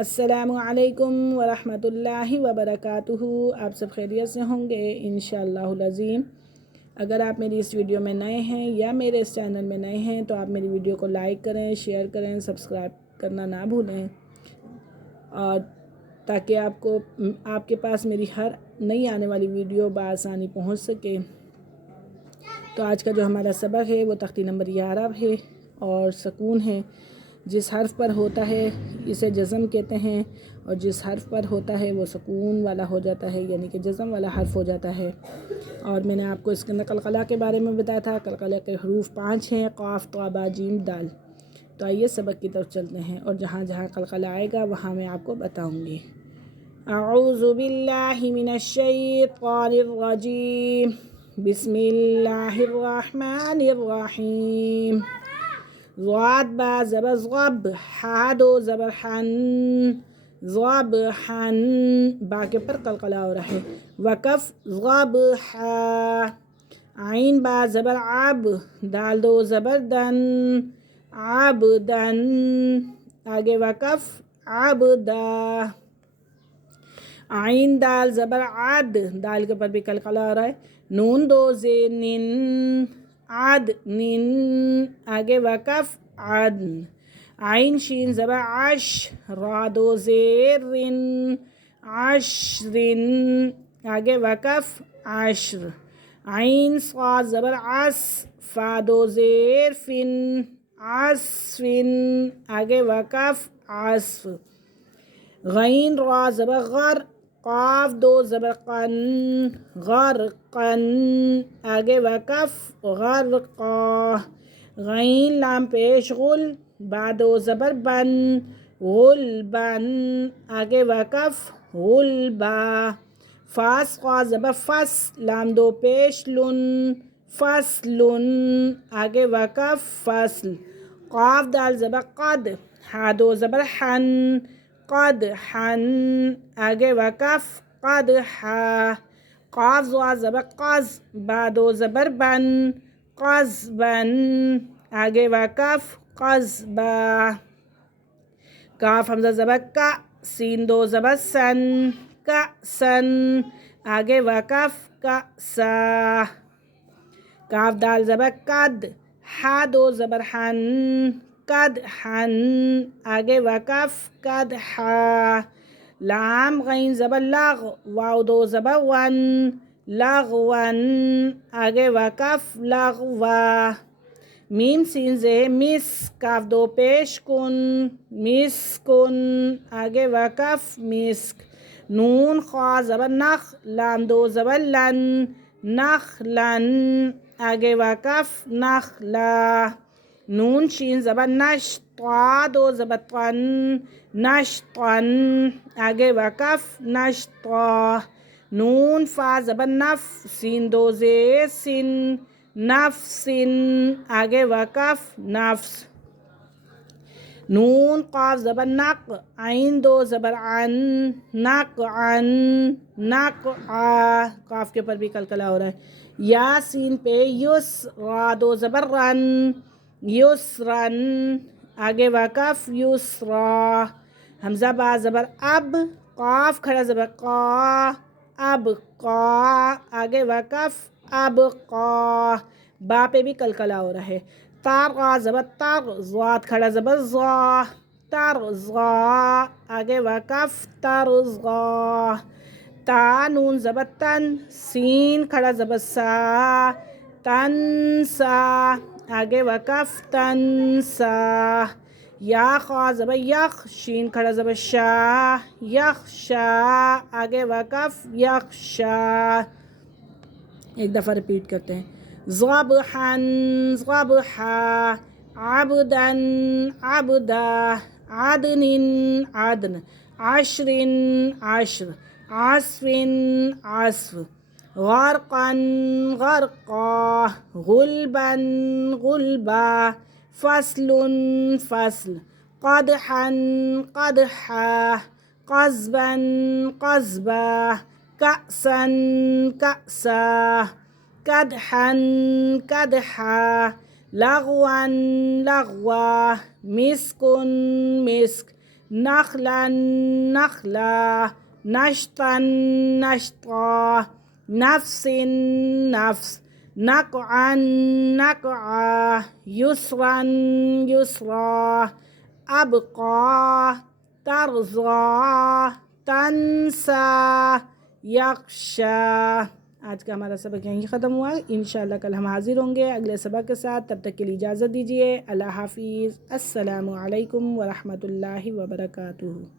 السلام علیکم ورحمۃ اللہ وبرکاتہ۔ آپ سب خیریت سے ہوں گے انشاءاللہ العظیم۔ اگر آپ میری اس ویڈیو میں نئے ہیں یا میرے اس چینل میں نئے ہیں تو آپ میری ویڈیو کو لائک کریں، شیئر کریں، سبسکرائب کرنا نہ بھولیں، اور تاکہ آپ کے پاس میری ہر نئی آنے والی ویڈیو بآسانی پہنچ سکے۔ تو آج کا جو ہمارا سبق ہے وہ تختی نمبر 11 ہے اور سکون ہے۔ جس حرف پر ہوتا ہے اسے جزم کہتے ہیں، اور جس حرف پر ہوتا ہے وہ سکون والا ہو جاتا ہے، یعنی کہ جزم والا حرف ہو جاتا ہے۔ اور میں نے آپ کو اس کے اندر قلقلہ کے بارے میں بتایا تھا۔ قلقلہ کے حروف 5 ہیں: قاف، طا، با، جیم، دال۔ تو آئیے سبق کی طرف چلتے ہیں، اور جہاں جہاں قلقلہ آئے گا وہاں میں آپ کو بتاؤں گی۔ اعوذ باللہ من الشیطان الرجیم، بسم اللہ الرحمن الرحیم۔ ضاد با زبر ضب، حا دو زبر حن، ضب حن، با کے پر قلقلہ ہو رہا ہے۔ وقف ضب حا، عین با زبر عب، دال دو زبر دن، عبدن، آگے وقف عبدا، عین دال زبر عد، دال کے پر بھی قلقلہ ہو رہا ہے۔ نون دو زین، عدن، آگے وقف عدن، عین شین زبر عش، را دو زیر، عشرن، آگے وقف عشر، عین صاد زبر عس، فا دو زیر فن، عصفن، آگے وقف عصف، غین را زبر غر، قاف دو زبر قن، غرقن، آگے وقف غرقا، غین لام پیش غل، با دو زبر بن، غلبن، آگے وقف غلبا، فاس خا زبر فس، لام دو پیش لن، فصلن، آگے وقف فصل، قاف دال زبر قد، ہا دو زبر حن، قدحن، آگے وقف قدحا، قاف زا زبر قز، با دو زبر بن، قزبن، آگے وقف قزبا، کاف حمزہ زبر کا، سین دو زبر سن، کأسن، آگے وقف کأسا، کاف دال زبر قد، ہا دو زبر حن، قدحن، آگے وقف قدحا، لام غین زبر لغ، واو دو زبر ون، لغون، آگے وقف لغوا، میم سین زے مس، کاف دو پیش کن، مسکن، آگے وقف مسک، نون خا زبر نخ، لام دو زبر لن، نخلن، آگے وقف نخلا، نون شین زبر نش، طا دو زبر طن، نشطن، آگے وقف نشطا، نون فا زبر نف، سین دو زیر سن، نفسن، آگے وقف نفس، نون قاف زبر نق، عین دو زبر عن، نقعن، نقعا، قاف کے پر بھی قلقلہ ہو رہا ہے۔ یا سین پہ یس، را دو زبر رن، یسرن، آگے وقف یسرا، حمزہ با زبر اب، قاف کھڑا زبر قا، اب قا، آگے وقف اب قا، با پہ بھی قلقلہ ہو رہا ہے۔ تارغا زبر تغ، ضاد کھڑا زبر ضا، ترضا، آگے وقف ترضا، تا نون زبر تن، سین کھڑا زبر سا، تنسا، آگے وقف تنسا، یا خا زبر یخ، شین کھڑا زبر شا، یخشا، آگے وقف یخشا، ایک دفعہ ریپیٹ کرتے ہیں۔ ضبحن، ضبحا، عبدن، عبدا، عدن، عدن، عشرن، عشر، عصفن، عصف، غرقا، غرقا، غلبا، غلبا، فصل، فصل، قدحا، قدحا، قزبا، قزبا، كأسا، كأسا، قدحا، قدحا، لغوا، لغوا، مسك، مسك، نخلا نخلا نشطا نشطا نفس نفس نقعا نقعا يسرا يسرا أبقى ترضى تنسى یخشا۔ آج کا ہمارا سبق یہیں ختم ہوا۔ انشاءاللہ کل ہم حاضر ہوں گے اگلے سبق کے ساتھ، تب تک کے لیے اجازت دیجیے۔ اللہ حافظ۔ السلام علیکم ورحمۃ اللہ وبرکاتہ۔